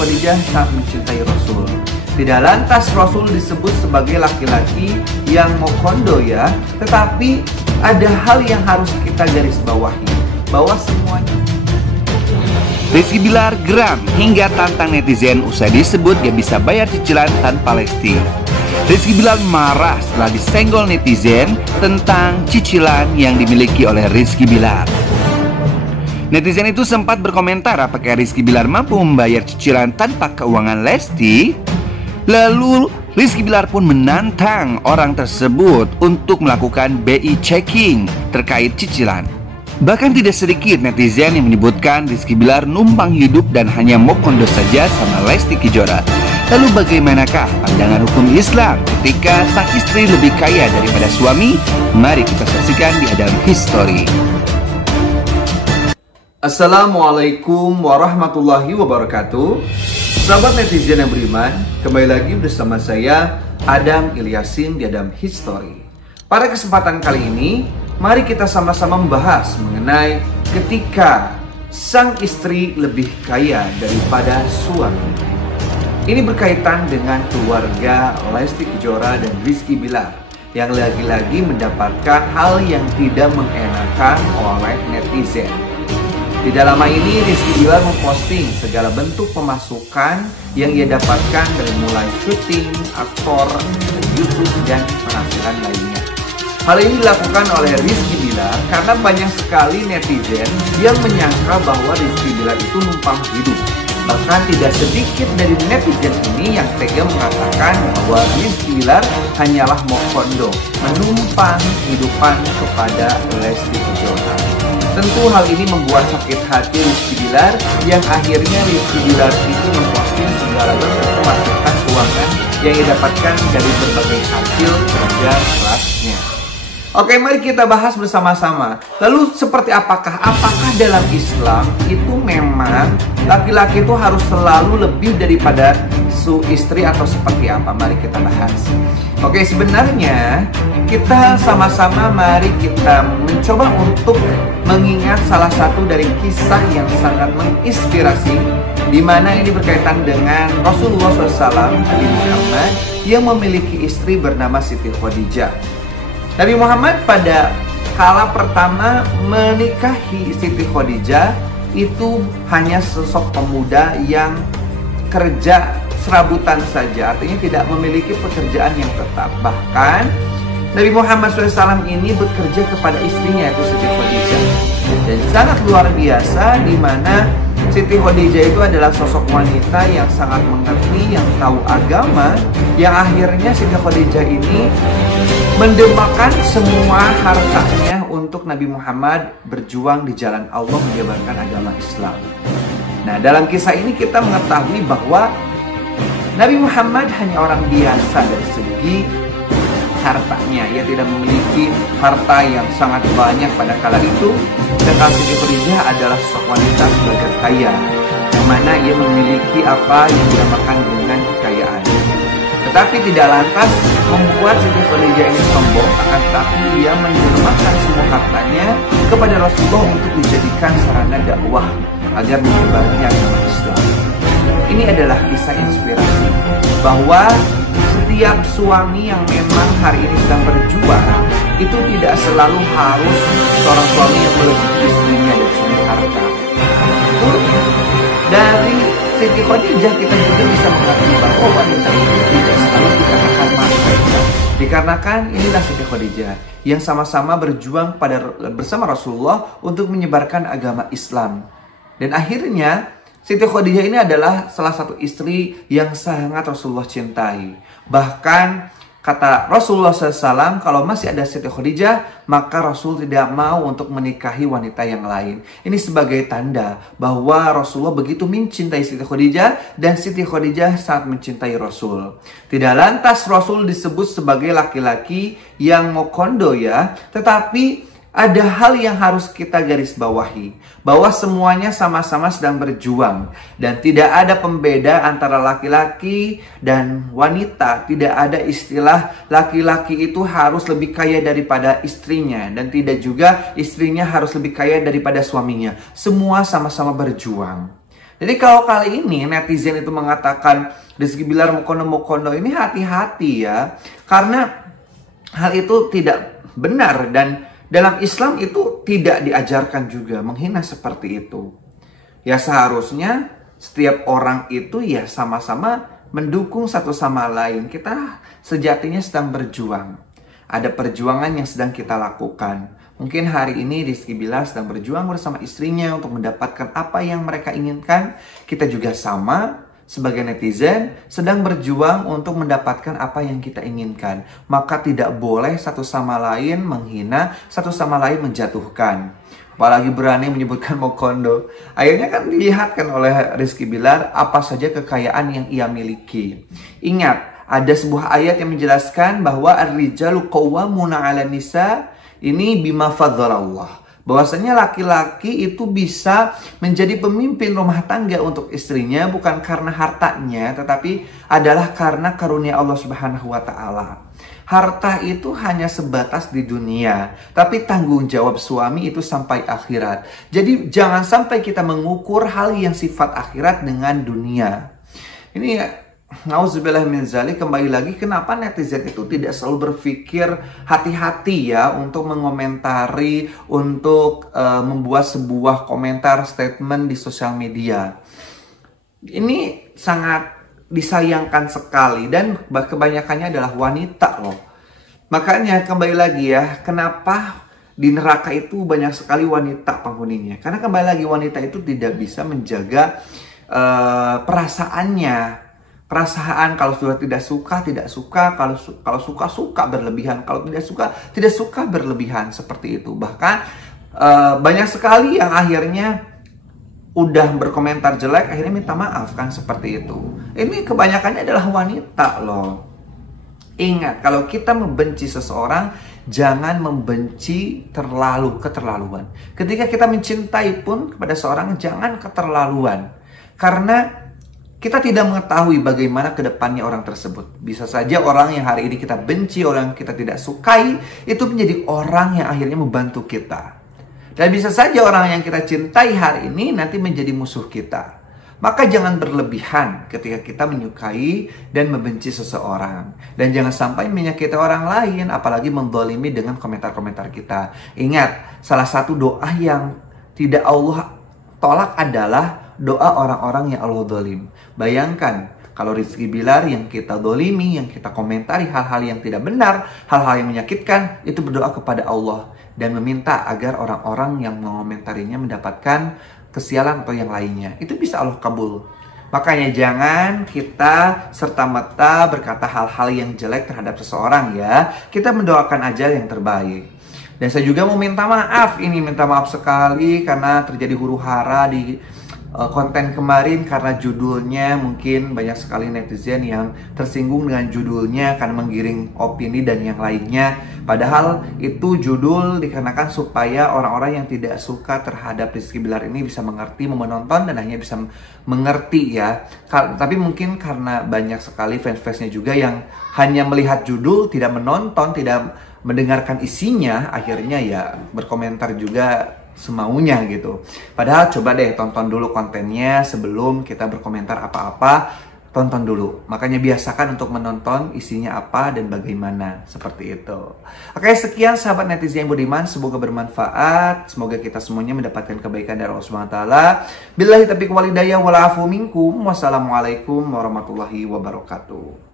Khadijah sangat mencintai Rasul. Tidak lantas Rasul disebut sebagai laki-laki yang mokondo ya, tetapi ada hal yang harus kita garis bawahi, bahwa semuanya. Rizky Bilar geram hingga tantang netizen usai disebut dia bisa bayar cicilan tanpa lesti. Rizky Bilar marah setelah disenggol netizen tentang cicilan yang dimiliki oleh Rizky Bilar. Netizen itu sempat berkomentar apakah Rizky Bilar mampu membayar cicilan tanpa keuangan Lesti. Lalu Rizky Bilar pun menantang orang tersebut untuk melakukan BI checking terkait cicilan. Bahkan tidak sedikit netizen yang menyebutkan Rizky Bilar numpang hidup dan hanya mokondo saja sama Lesti Kejora. Lalu bagaimanakah pandangan hukum Islam ketika sang istri lebih kaya daripada suami? Mari kita saksikan di Adam History. Assalamualaikum warahmatullahi wabarakatuh. Sahabat netizen yang beriman, kembali lagi bersama saya Adam Ilyasin di Adam History. Pada kesempatan kali ini, mari kita sama-sama membahas mengenai ketika sang istri lebih kaya daripada suami. Ini berkaitan dengan keluarga Lesti Kejora dan Rizky Bilar yang lagi-lagi mendapatkan hal yang tidak mengenakan oleh netizen. Tidak lama ini Rizky Bilar memposting segala bentuk pemasukan yang ia dapatkan dari mulai syuting, aktor, YouTube, dan penghasilan lainnya. Hal ini dilakukan oleh Rizky Bilar karena banyak sekali netizen yang menyangka bahwa Rizky Bilar itu numpang hidup. Bahkan tidak sedikit dari netizen ini yang tega mengatakan bahwa Rizky Bilar hanyalah mokondo, menumpang hidupan kepada Lesti Kejora. Tentu hal ini membuat sakit hati Rizky Bilar yang akhirnya Rizky Bilar itu memposting segala bentuk pemasukan keuangan yang ia dapatkan dari berbagai hasil kerja kerasnya. Oke, mari kita bahas bersama-sama. Lalu seperti apakah dalam Islam itu memang laki-laki itu harus selalu lebih daripada istri atau seperti apa? Mari kita bahas. Oke, sebenarnya kita sama-sama mari kita mencoba untuk mengingat salah satu dari kisah yang sangat menginspirasi, di mana ini berkaitan dengan Rasulullah SAW Nabi Muhammad yang memiliki istri bernama Siti Khadijah. Nabi Muhammad pada kala pertama menikahi Siti Khadijah itu hanya sosok pemuda yang kerja serabutan saja, artinya tidak memiliki pekerjaan yang tetap. Bahkan Nabi Muhammad SAW ini bekerja kepada istrinya yaitu Siti Khadijah, dan sangat luar biasa di mana Siti Khadijah itu adalah sosok wanita yang sangat mengerti, yang tahu agama, yang akhirnya Siti Khadijah ini mendemakan semua hartanya untuk Nabi Muhammad berjuang di jalan Allah menyebarkan agama Islam. Nah, dalam kisah ini kita mengetahui bahwa Nabi Muhammad hanya orang biasa dari segi hartanya. Ia tidak memiliki harta yang sangat banyak pada kala itu. Sedangkan Siti Khadijah adalah sosok wanita sebagai kaya, yang mana ia memiliki apa yang dinamakan dengan kekayaan. Tetapi tidak lantas membuat Siti Khadijah ini sombong, akan tetapi ia mendermakan semua hartanya kepada Rasulullah untuk dijadikan sarana dakwah agar menyebarkan agama Islam. Ini adalah kisah inspirasi bahwa setiap suami yang memang hari ini sedang berjuang itu tidak selalu harus seorang suami yang melebihi istrinya dari segi harta. Dari Siti Khadijah kita juga bisa mengerti bahwa wanita itu tidak selalu dikatakan mata. Dikarenakan inilah Siti Khadijah yang sama-sama berjuang bersama Rasulullah untuk menyebarkan agama Islam. Dan akhirnya Siti Khadijah ini adalah salah satu istri yang sangat Rasulullah cintai. Bahkan kata Rasulullah SAW, kalau masih ada Siti Khadijah, maka Rasul tidak mau untuk menikahi wanita yang lain. Ini sebagai tanda bahwa Rasulullah begitu mencintai Siti Khadijah dan Siti Khadijah sangat mencintai Rasul. Tidak lantas Rasul disebut sebagai laki-laki yang mokondo ya, tetapi ada hal yang harus kita garis bawahi, bahwa semuanya sama-sama sedang berjuang dan tidak ada pembeda antara laki-laki dan wanita. Tidak ada istilah laki-laki itu harus lebih kaya daripada istrinya dan tidak juga istrinya harus lebih kaya daripada suaminya. Semua sama-sama berjuang. Jadi kalau kali ini netizen itu mengatakan Rizky Bilar mukono-mukono, ini hati-hati ya. Karena hal itu tidak benar dan dalam Islam itu tidak diajarkan juga menghina seperti itu. Ya seharusnya setiap orang itu ya sama-sama mendukung satu sama lain. Kita sejatinya sedang berjuang. Ada perjuangan yang sedang kita lakukan. Mungkin hari ini Rizky Bilar sedang berjuang bersama istrinya untuk mendapatkan apa yang mereka inginkan. Kita juga sama sebagai netizen sedang berjuang untuk mendapatkan apa yang kita inginkan. Maka tidak boleh satu sama lain menghina, satu sama lain menjatuhkan. Apalagi berani menyebutkan Mokondo. Akhirnya kan dilihatkan oleh Rizky Bilar apa saja kekayaan yang ia miliki. Ingat, ada sebuah ayat yang menjelaskan bahwa ar-rijalu qawwamuna 'alan nisa. Ini bima fadzalallah. Bahwasanya laki-laki itu bisa menjadi pemimpin rumah tangga untuk istrinya bukan karena hartanya, tetapi adalah karena karunia Allah Subhanahu wa taala. Harta itu hanya sebatas di dunia, tapi tanggung jawab suami itu sampai akhirat. Jadi jangan sampai kita mengukur hal yang sifat akhirat dengan dunia. Ini nauzubillah min zalik, kembali lagi kenapa netizen itu tidak selalu berpikir hati-hati ya untuk mengomentari, untuk membuat sebuah komentar statement di sosial media. Ini sangat disayangkan sekali dan kebanyakannya adalah wanita loh. Makanya kembali lagi ya, kenapa di neraka itu banyak sekali wanita penghuninya? Karena kembali lagi wanita itu tidak bisa menjaga perasaannya. Perasaan, kalau sudah tidak suka, kalau suka berlebihan, kalau tidak suka berlebihan, seperti itu. Bahkan banyak sekali yang akhirnya udah berkomentar jelek, akhirnya minta maaf kan, seperti itu. Ini kebanyakannya adalah wanita loh. Ingat, kalau kita membenci seseorang, jangan membenci keterlaluan. Ketika kita mencintai pun kepada seorang, jangan keterlaluan. Karena kita tidak mengetahui bagaimana kedepannya orang tersebut. Bisa saja orang yang hari ini kita benci, orang yang kita tidak sukai, itu menjadi orang yang akhirnya membantu kita. Dan bisa saja orang yang kita cintai hari ini nanti menjadi musuh kita. Maka jangan berlebihan ketika kita menyukai dan membenci seseorang. Dan jangan sampai menyakiti orang lain, apalagi menzalimi dengan komentar-komentar kita. Ingat, salah satu doa yang tidak Allah tolak adalah doa orang-orang yang Allah zalim. Bayangkan kalau Rizky Bilar yang kita zalimi, yang kita komentari hal-hal yang tidak benar, hal-hal yang menyakitkan, itu berdoa kepada Allah dan meminta agar orang-orang yang mengomentarinya mendapatkan kesialan atau yang lainnya. Itu bisa Allah kabul. Makanya jangan kita serta-merta berkata hal-hal yang jelek terhadap seseorang ya. Kita mendoakan aja yang terbaik. Dan saya juga mau minta maaf sekali karena terjadi huru-hara di konten kemarin karena judulnya mungkin banyak sekali netizen yang tersinggung dengan judulnya karena menggiring opini dan yang lainnya. Padahal itu judul dikarenakan supaya orang-orang yang tidak suka terhadap Rizky Bilar ini bisa mengerti, mau menonton dan hanya bisa mengerti ya. Tapi mungkin karena banyak sekali fans-fansnya juga yang hanya melihat judul, tidak menonton, tidak mendengarkan isinya, akhirnya ya berkomentar juga semaunya gitu. Padahal coba deh tonton dulu kontennya sebelum kita berkomentar apa-apa, tonton dulu. Makanya biasakan untuk menonton isinya apa dan bagaimana, seperti itu. Oke, sekian sahabat netizen yang budiman, semoga bermanfaat, semoga kita semuanya mendapatkan kebaikan dari Allah Subhanahu wa taala. Billahi taufiq wal hidayah wal afu minkum. Wassalamualaikum warahmatullahi wabarakatuh.